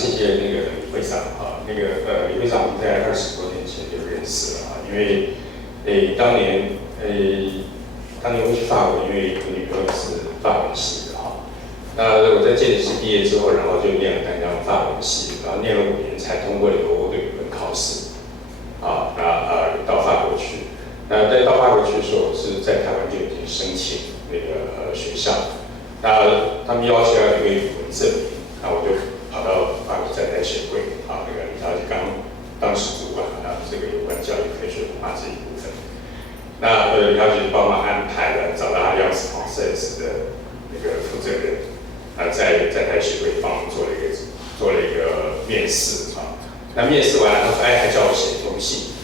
谢谢那个李会长啊，李会长我们在20多年前就认识了啊，因为当年我去法国，因为我女朋友是法文系的哈，那我在建筑系毕业之后，然后就念了刚刚法文系，然后念了5年才通过了欧的语文考试啊，到法国去，在到法国去的时候，我是在台湾就已经申请那个学校，那他们要求要有一个语文证明，那我就跑到法国在台协会啊，李小姐当时主管这个有关教育科学文化这一部分。那李小姐帮忙安排了，找到她央视黄色的那个负责人，在台协会帮我们做了一个面试啊。那面试完了，她说还叫我写封信。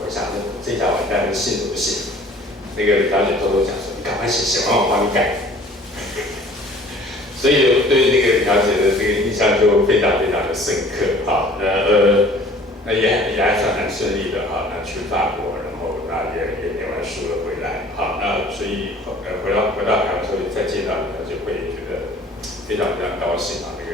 我想这家完蛋，信怎么写？那个李小姐偷偷讲说：“你赶快写，写完我帮你改。”所以对那个李小姐的这个印象就非常非常的深刻啊。那也还算很顺利的哈。那去法国，然后也念完书了回来，好，那所以回到台湾之后再见到李小姐，会觉得非常非常高兴啊，那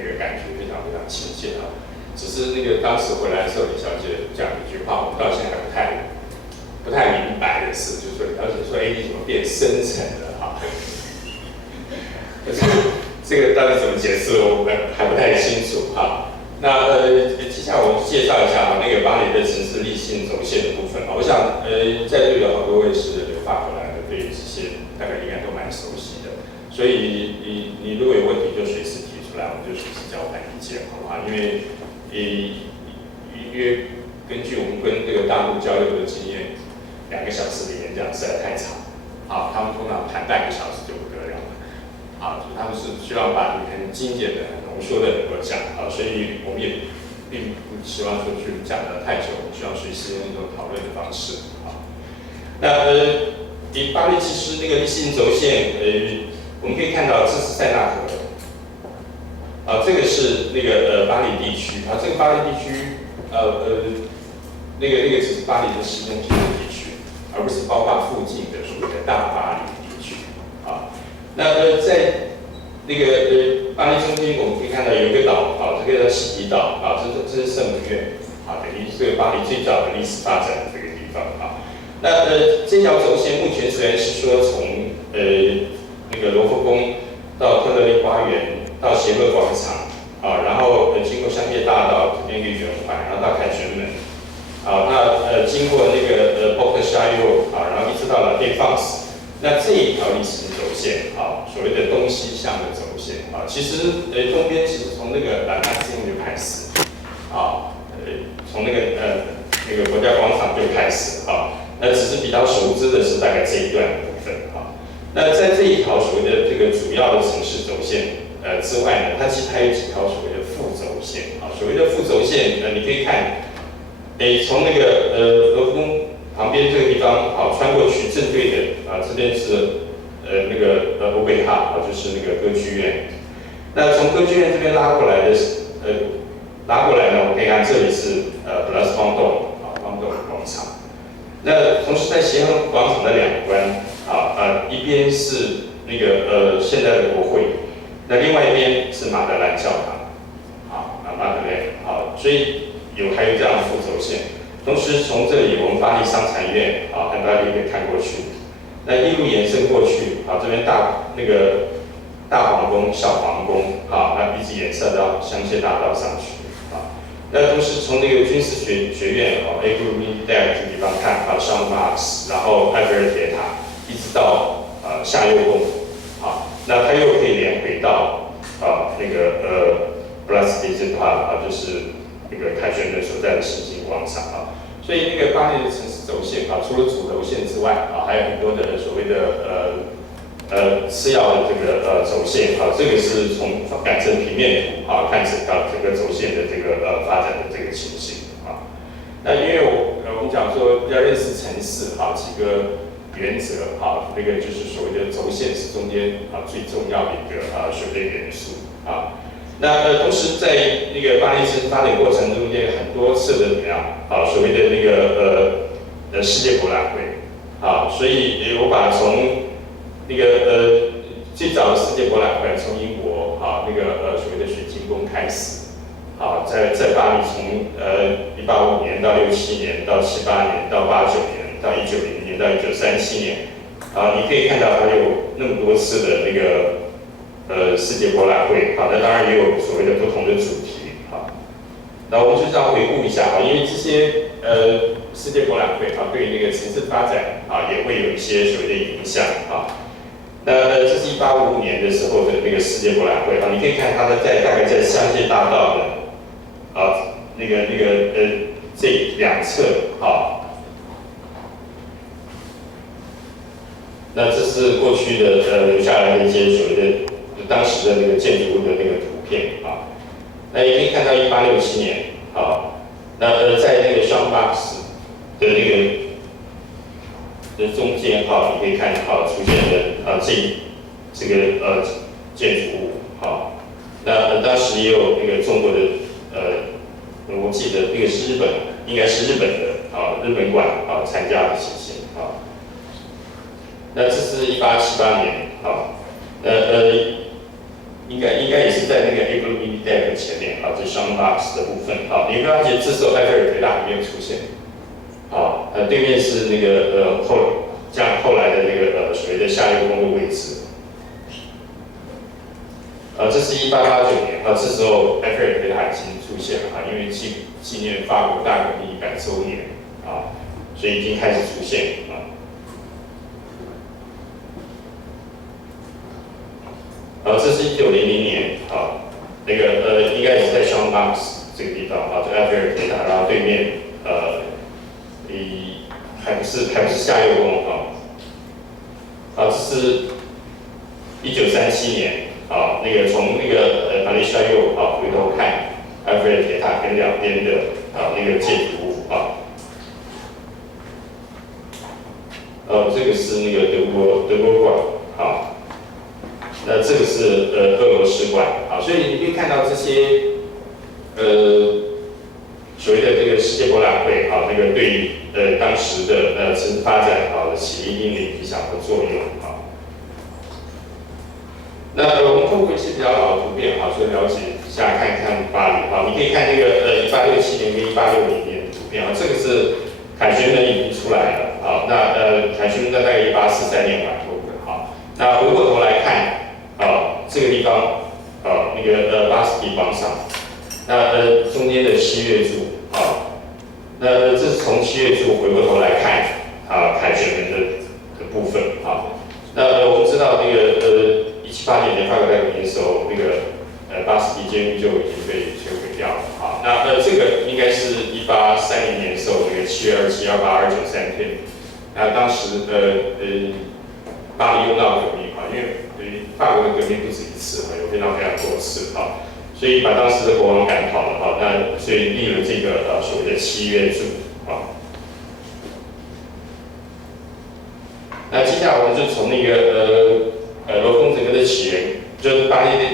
个感觉非常非常亲切啊。只是那个当时回来的时候，李小姐讲一句话，我们到现在还不太明白的是，就是说李小姐说：“你怎么变深沉了？”哈，可是这个到底怎么解释，我们还不太清楚哈。那接下来我们介绍一下那个巴黎的城市立信轴线的部分啊。我想在座有好多位是法国来的，对于这些大概应该都蛮熟悉的。所以你如果有问题就随时提出来，我们就随时交换意见，好不好？因为根据我们跟这个大陆交流的经验，2个小时的演讲实在太长，啊，他们通常谈半个小时就不得了了，啊，他们是希望把你很精简的、很浓缩的能够讲，啊，所以我们也并不希望说去讲得太久，我们希望随时用一种讨论的方式，啊，那巴黎其实那个立信轴线，我们可以看到这是塞纳河。这个是那个巴黎地区啊，这个巴黎地区那个只是巴黎的市中心的地区，而不是包括附近的所谓的大巴黎地区啊。那在那个巴黎中心，我们可以看到有一个岛啊，这个叫西堤岛啊，这是圣母院啊，等于这个巴黎最早的历史发展的这个地方啊。那这条轴线目前虽然是说从那个罗浮宫到特勒利花园。到协和广场啊，然后经过香榭大道这边一个圆环，然后到凯旋门啊，那经过那个波克沙尤啊，然后一直到了电放寺。那这一条历史轴线啊，所谓的东西向的轴线啊，其实东边其实从那个兰纳寺就开始啊，从那个国家广场就开始啊，那只是比较熟知的是大概这一段部分啊。那在这一条所谓的这个主要的城市轴线。之外呢，它其实还有几条所谓的副轴线啊。所谓的副轴线，你可以看，从那个罗浮宫旁边这个地方好穿过去，正对的啊，这边是那个欧贝哈啊，就是那个歌剧院。那从歌剧院这边拉过来呢，我们可以看这里是Place Vendôme啊，Vendôme广场。那同时在协和广场的2端啊，一边是那个现在的国会。那另外一边是马德兰教堂，马德兰，所以还有这样的副轴线。同时从这里我们巴黎商产院和巴黎可以看过去，那一路延伸过去，这边那个大皇宫、小皇宫，那一直延伸到香榭大道上去，那同时从那个军事学院A Group Militaire 这个地方看，上马斯，然后埃菲尔铁塔，一直到夏右宫。那它又可以连回到那个Place des Étoiles就是那个凯旋门所在的行星广场啊。所以那个巴黎的城市轴线除了主轴线之外还有很多的所谓的次要的这个轴线这个是从改成平面图看整个轴线的这个发展的这个情形那因为我们讲说要认识城市几个。原则那个就是所谓的轴线是中间最重要的一个所谓的元素那同时在那个巴黎城发展过程中间，很多次的怎么样所谓的那个世界博览会所以我把从那个最早的世界博览会从英国那个所谓的水晶宫开始好，在巴黎从185年到67年到78年到89年到190年到1937年，你可以看到它有那么多次的那个世界博览会，好，那当然也有所谓的不同的主题，好，那我们就是要回顾一下，因为这些世界博览会对于那个城市发展也会有一些所谓的影响那这是1855年的时候的那个世界博览会你可以看它大概在香榭大道的这两侧那这是过去的留下来的一些所谓的当时的那个建筑物的那个图片那也可以看到1867年那在那个双 box 的那个中间你可以看出现的这个建筑物那当时也有那个中国的我记得那个是应该是日本的日本馆参加的情形那这是1878年应该也是在那个 A Blue Mini Deck 前面这双 box 的部分你会发现这时候埃菲尔铁塔还没有出现对面是那个后来的那个所谓的下流宫的位置这是1889年这时候埃菲尔铁塔已经出现了因为纪念法国大革命100周年所以已经开始出现这是1900年那个应该是在双 box 这个地方就埃菲尔铁塔，然后对面还不是下右宫这是1937年那个从那个马来西亚右回头看埃菲尔铁塔跟两边的那个建筑物这个是那个德国馆那这个是俄罗斯馆所以你可以看到这些所谓的这个世界博览会那个对于当时的城市发展起一定的影响和作用那我们透过一些比较老的图片所以了解一下看一看巴黎你可以看那个1867年跟1860年的图片这个是凯旋门已经出来了那凯旋门在大概1843年完工的那回过头来看这个地方那个巴士底广场那中间的七月柱那这是从七月柱回过头来看凯旋门的部分那我们知道那个1789年法国大革命的时候，那个巴士底监狱就已经被摧毁掉了那这个应该是1830年的时候，那个7月27、28、29、3天，那当时巴黎又闹革命因为法国的革命不止一次有非常多次所以把当时的国王赶跑了那所以立了这个所谓的7月柱那接下来我们就从那个罗浮宫整个的起源，就是巴黎的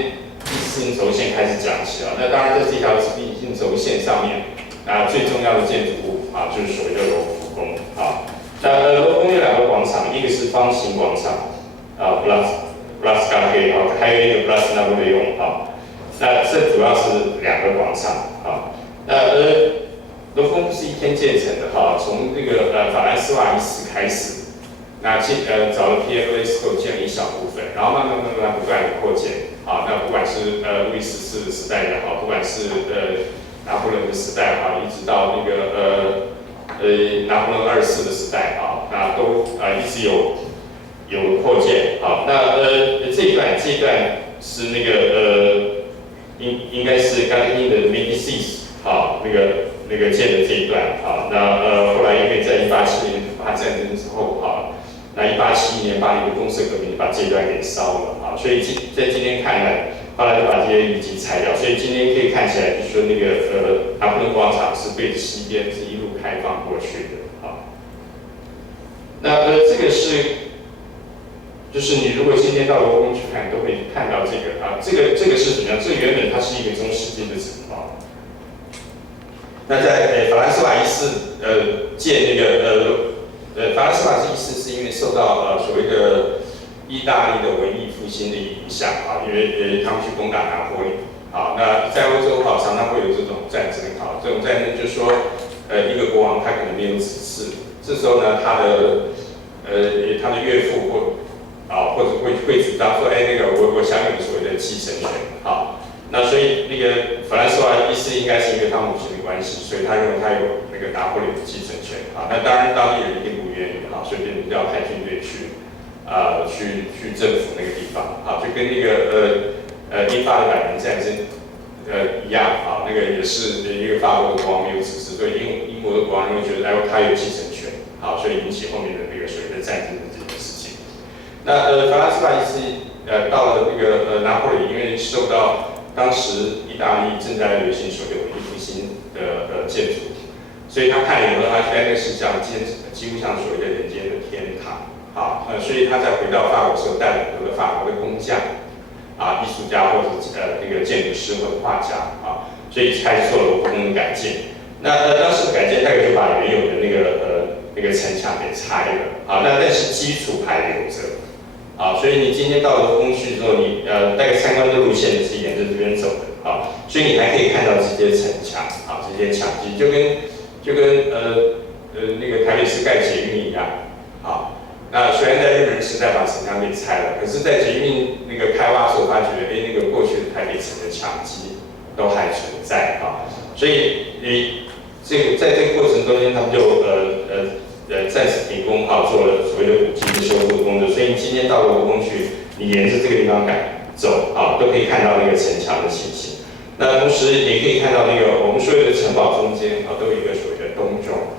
第四性轴线开始讲起那当然在这条指定性轴线上面最重要的建筑物就是所谓的罗浮宫那罗浮宫有两个广场，一个是方形广场Place Café还有一个 Place Napoléon那这主要是两个广场那罗浮宫是一天建成的从那个法兰斯瓦一世开始，那找了 PFA 建了一小部分，然后慢慢不断的扩建那不管是路易14的时代也好，不管是拿破仑的时代一直到那个拿破仑24的时代那都一直有扩建那这一段是那个应该是刚刚的 夢之驛那个建的这一段那后来因为在187年法战争之后那187年巴黎的公社革命把这一段给烧了所以在今天看来，后来就把这些遗迹拆掉，所以今天可以看起来，就是说那个拿破仑广场是对着西边是一路开放过去的那这个是。就是你如果今天到罗浮宫去看，都会看到这个这个是怎么样？这个原本它是一个中世纪的城堡。那在法兰斯瓦一世建那个法兰斯瓦一世是因为受到所谓的意大利的文艺复兴的影响因为他们去攻打拿好，那在欧洲常常会有这种战争，这种战争就是说，一个国王他可能没有子嗣，这时候呢，他的岳父或者会主张说，那个我享有所谓的继承权，那所以那个法兰索瓦一世应该是因为他母亲的关系，所以他认为他有那个拿破仑的继承权，那当然当地人一定不愿意，所以就要派军队去征服那个地方，就跟那个英法的百年战争一样，那个也是一个法国的国王没有子嗣，所以英国的国王会觉得他有继承权，所以引起后面的那个所谓的战争的这件事情。那法兰索瓦一世到了那个拿破仑，因为受到当时意大利正在流行所谓的文艺复兴的建筑，所以他看了以后，他觉得那是几乎像所谓的人间的天堂，所以他在回到法国的时候，带了很多的法国的工匠。艺术家或者那个建筑师或者画家所以开始做了不同的改建。那当时的改建大概就把原有的那个城墙给拆了那但是基础还留着所以你今天到了工区之后，你大概参观的路线是沿着这边走的所以你还可以看到这些城墙这些墙基就跟那个台北市盖捷运一样那虽然在日本人时代把城墙给拆了，可是，在捷运那个开挖的时候，发觉，那个过去的台北城的墙基都还存在所以在这个过程中间，他们就暂时停工做了所谓的古迹的修复工作。所以你今天到了工区，你沿着这个地方走都可以看到那个城墙的情形。那同时也可以看到那个我们所有的城堡中间都有一个所谓的东钟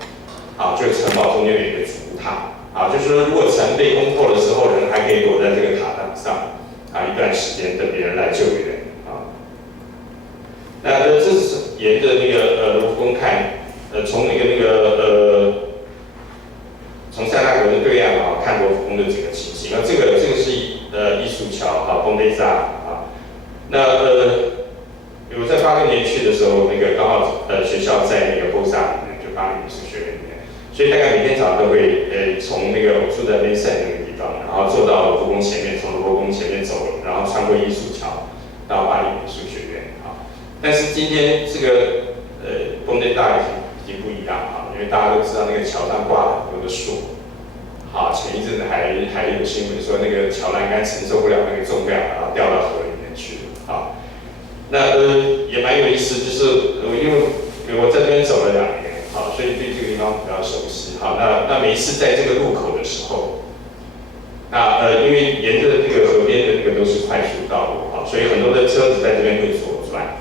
就是城堡中间有一个主塔。就是说，如果城被攻破的时候，人还可以躲在这个塔上一段时间，等别人来救援那这是沿着那个卢浮宫看，从从塞纳河的对岸看卢浮宫的整个情形。那这个是艺术桥蓬佩萨那我在86年去的时候，那个刚好学校在那个波萨里面，就巴黎艺术学院里面。所以大概每天早上都会，从那个我住在边塞那个地方，然后坐到卢浮宫前面，从卢浮宫前面走，然后穿过艺术桥到巴黎美术学院但是今天这个蓬佩萨已经不一样因为大家都知道那个桥上挂了很多的锁前一阵子还有新闻说那个桥栏杆承受不了那个重量，然后掉到河里面去了那也蛮有意思，就是因为我在这边走了2年。所以对这个地方比较熟悉。那每一次在这个路口的时候，因为沿着这个河边的那个都是快速道路所以很多的车子在这边会左转。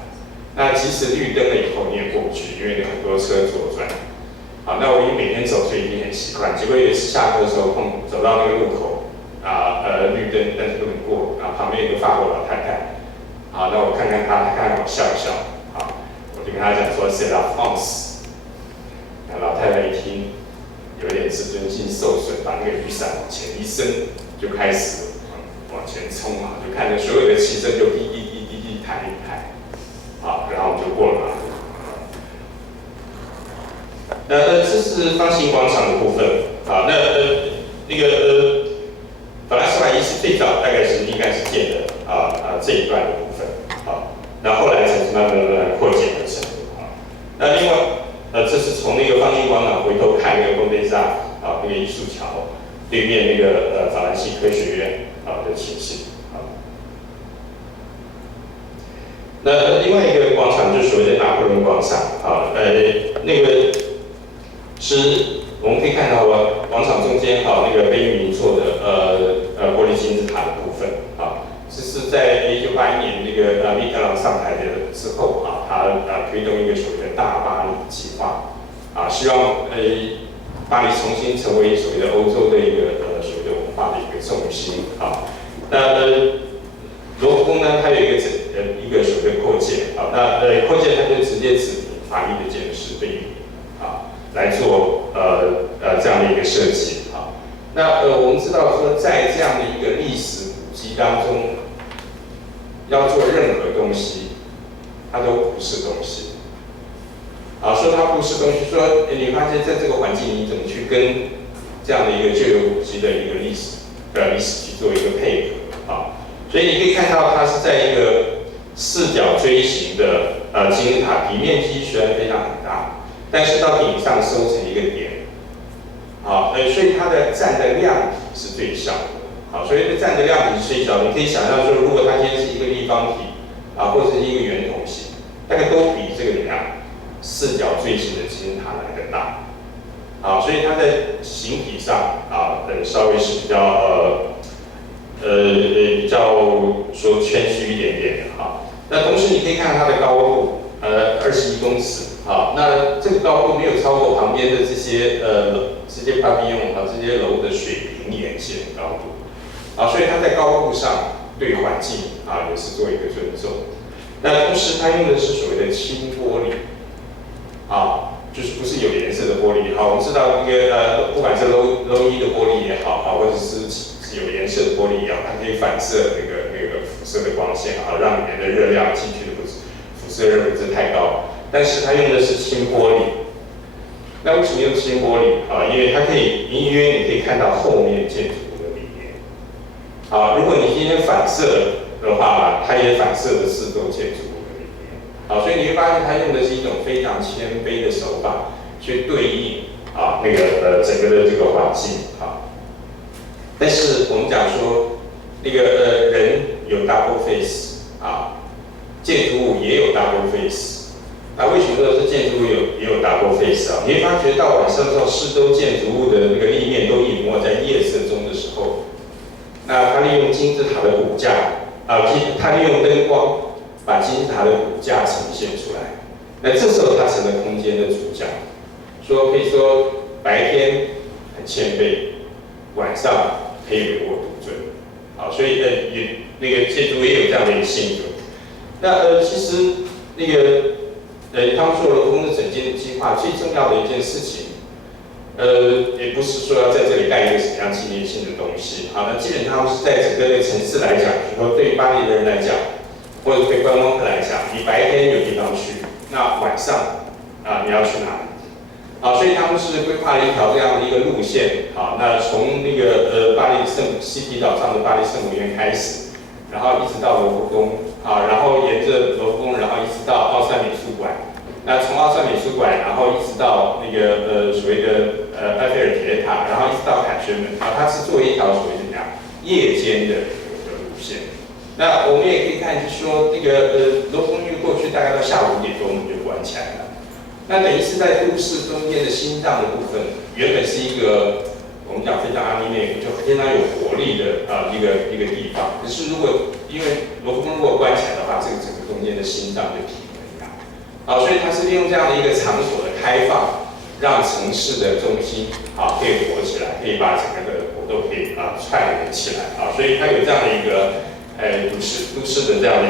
那即使绿灯了以后，你也过不去，因为有很多车左转。那我已经每天走，所以已经很习惯。结果有一次下课的时候，走到那个路口，绿灯，但是不能过，旁边有一个法国老太太，那我看看她，她看我笑一笑，我就跟她讲说 ，C'est la France。老太太一听，有点自尊心受损，把那个雨伞往前一伸，就开始往前冲就看着所有的汽车就滴滴滴滴滴抬一抬，然后我们就过了马路。这是方形广场的部分那个法兰索瓦一世最早大概应该是建的这一段的部分那后来才是慢慢扩建而成那另外。这是从那个方形广场回头看那个蓬佩萨那个艺术桥对面那个法兰西科学院的情形那另外一个广场就是所谓的拿破仑广场那个是我们可以看到广场中间那个贝聿铭做的玻璃金字塔的部分这是在1981年那个密特朗上台的之后他推动一个所谓的大巴黎计划希望巴黎重新成为所谓的欧洲的一个所谓的文化的一个重心那罗浮宫呢，它有一个所谓的扩建那扩建它就直接指明法律的建筑师贝聿铭来做这样的一个设计那我们知道说在这样的一个历史古迹当中，要做任何东西，它都不是东西。说它不是东西，说你发现在这个环境你怎么去跟这样的一个旧有古迹的一个历史去做一个配合所以你可以看到它是在一个四角锥形型的金字塔，底面积虽然非常很大，但是到顶上收成一个点，好，所以它的占的量体是最小的。好，所以这占的量体是最小的，你可以想象说，如果它今天是一个立方体或者是一个圆筒形，大概都比这个怎么样四角锥形的金字塔来的大。好，所以它在形体上稍微是比较比较说谦虚一点点的哈。那同时你可以看它的高度，21公尺。好，那这个高度没有超过旁边的这些巴比用这些楼的水平沿线高度。所以它在高度上对环境也是做一个尊重。那同时它用的是所谓的轻玻璃，就是不是有颜色的玻璃。好，我们知道那个不管是 low 1的玻璃也好，或者是有颜色的玻璃也好，它可以反射那个辐射的光线，让里面的热量进去的辐射热不是太高。但是它用的是轻玻璃。那为什么用轻玻璃？因为它可以隐隐约约你可以看到后面建筑物的里面。如果你今天反射的话，它也反射的四周建筑物的里面。所以你会发现它用的是一种非常谦卑的手法去对应那个整个的这个环境。但是我们讲说，那个人有 double face 建筑物也有 double face。为什么说是建筑物也有 double face 你会发觉到晚上之后，四周建筑物的那个立面都隐没在夜色中的时候，那它利用金字塔的骨架它利用灯光把金字塔的骨架呈现出来。那这时候它成了空间的主角，可以说白天很谦卑，晚上可以唯我独尊。所以那个建筑也有这样的一个性格。那其实那个他们说楼空的整间计划最重要的一件事情，也不是说要在这里盖一个什么样纪念性的东西。那基本上是在整个城市来讲，对于巴黎的人来讲，或者对观光客来讲，你白天有地方去，那晚上你要去哪里？所以他们是规划了一条这样的一个路线。那从那个巴黎西堤岛上的巴黎圣母院开始，然后一直到罗浮宫，然后沿着罗浮宫，然后一直到奥赛美术馆。那从奥赛美术馆，然后一直到那个所谓的埃菲尔铁塔，然后一直到凯旋门。它是作为一条所谓怎么样夜间的路线。那我们也可以看，就是说那个罗浮宫过去大概到下午5点多，我们就关起来了。那等于是在都市中间的心脏的部分，原本是一个我们讲非常阿尼内，就非常有活力的一个地方。可是因为罗浮宫如果关起来的话，这个整个中间的心脏就停了一样。所以它是利用这样的一个场所的开放，让城市的中心可以活起来，可以把整个的活动可以串联起来。所以它有这样的一个都市的这样的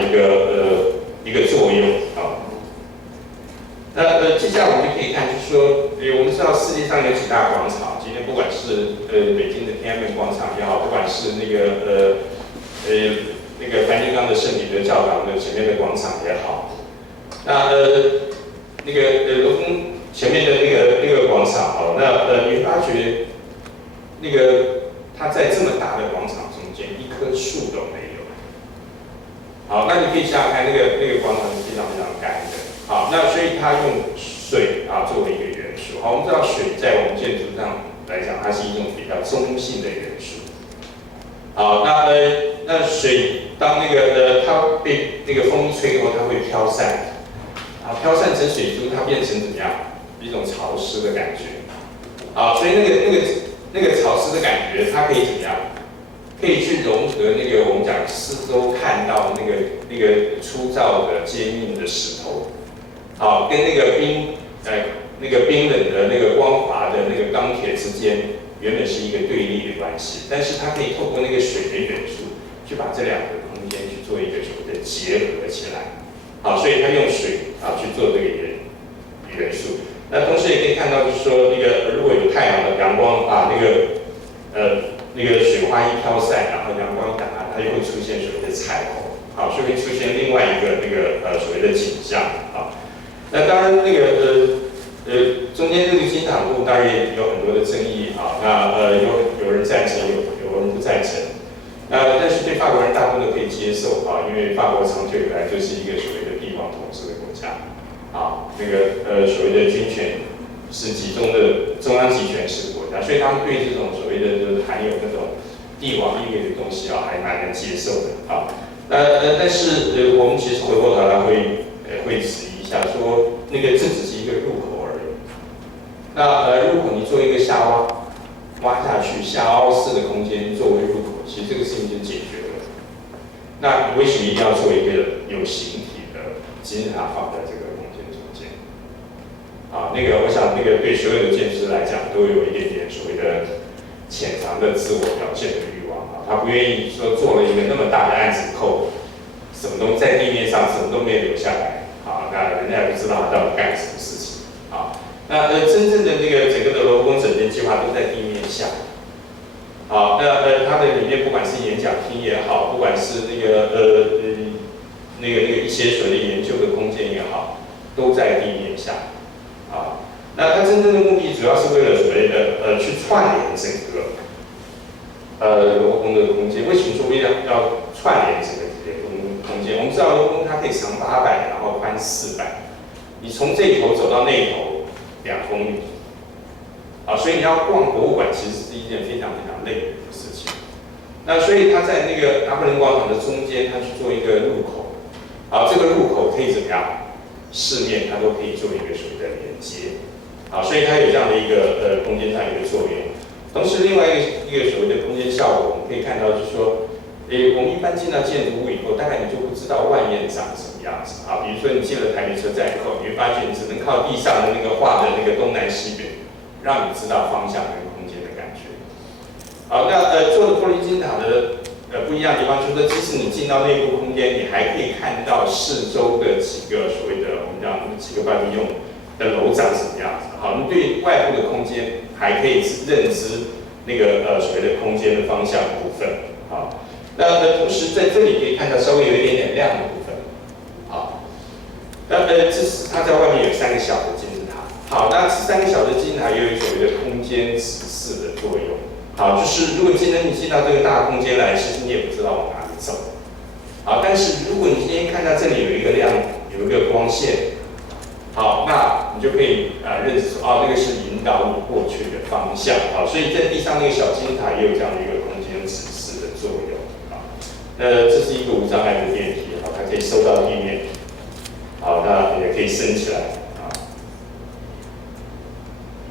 一个作用。那接下来我们就可以看，就是说，我们知道世界上有几大广场，今天不管是北京的天安门广场也好，不管是那个梵蒂冈的圣彼得教堂的前面的广场也好，那那个罗浮宫前面的那个广场那你会发觉那个它在这么大的广场中间一棵树都没有。那你可以想想看，那个广场是非常非常干的。那所以它用水作为一个元素。我们知道水在我们建筑上来讲，它是一种比较中性的元素。那水当它被那个风一吹过，它会飘散，飘散成水珠，它变成怎么样？一种潮湿的感觉。所以那个潮湿的感觉，它可以怎么样？可以去融合那个我们讲四周看到那个粗糙的坚硬的石头。跟那个冰冷的那个光滑的那个钢铁之间，原本是一个对立的关系，但是它可以透过那个水的元素，去把这两个空间去做一个所谓的结合起来。所以它用水去做这个元素。那同时也可以看到，就是说如果有太阳的阳光那个水花一飘散，然后阳光一打，它就会出现所谓的彩虹。所以会出现另外一个所谓的景象。那当然，中间这个金字塔路当然也有很多的争议那有人赞成，有人不赞成。但是对法国人大部分都可以接受因为法国长久以来就是一个所谓的帝王方统治的国家，那个所谓的军权是集中的中央集权式国家，所以他们对这种所谓的就是含有那种帝王意味的东西还蛮能接受的但是我们其实回过头来会质疑一下，说那个这只是一个入口而已。那如果你做一个下挖下去下凹式的空间作为入口，其实这个事情就解决了。那你为什么一定要做一个有形体的金字塔放在这个空间中间？那个我想那个对所有的建筑师来讲都有一点点所谓的潜藏的自我表现的欲望他不愿意说做了一个那么大的案子后，什么东西在地面上什么都没有留下来那人家也不知道他到底干什么事情那真正的那个整个的楼工整建计划都在地面下那它的里面不管是演讲厅也好，不管是那个一些所谓的研究的空间也好，都在地面下那它真正的目的主要是为了所谓的去串联整个楼工的空间。为什么说要串联整个这些空间？我们知道楼工它可以长800，然后宽400，你从这一头走到那一头2公里所以你要逛博物馆其实是一件非常非常累的事情。那所以它在那个拿破仑广场的中间，它去做一个入口这个入口可以怎么样？四面它都可以做一个所谓的连接所以它有这样的一个空间上一个作用。同时，另外一个所谓的空间效果，我们可以看到，就是说，我们一般进到建筑物以后，大概你就不知道外面长什么样子比如说你进了台北车站以后，你会发现你只能靠地上的那个画的那个东南西北，让你知道方向跟空间的感觉。那做的玻璃金字塔的不一样的地方，就是说，即使你进到内部空间，你还可以看到四周的几个所谓的我们讲几个外部用的楼长什么样子。你对外部的空间还可以认知那个所谓的空间的方向部分那同时在这里可以看到稍微有一点点亮的部分那这是它在外面有3个小的金字塔。那这3个小的金字塔也有所谓的空间指示的作用。就是如果今天你进到这个大空间来，其实你也不知道往哪里走但是如果你今天看到这里有一个亮，有一个光线那你就可以认识说那个是引导你过去的方向所以在地上那个小金字塔也有这样的一个空间指示的作用那这是一个无障碍的电梯它可以收到地面那也可以升起来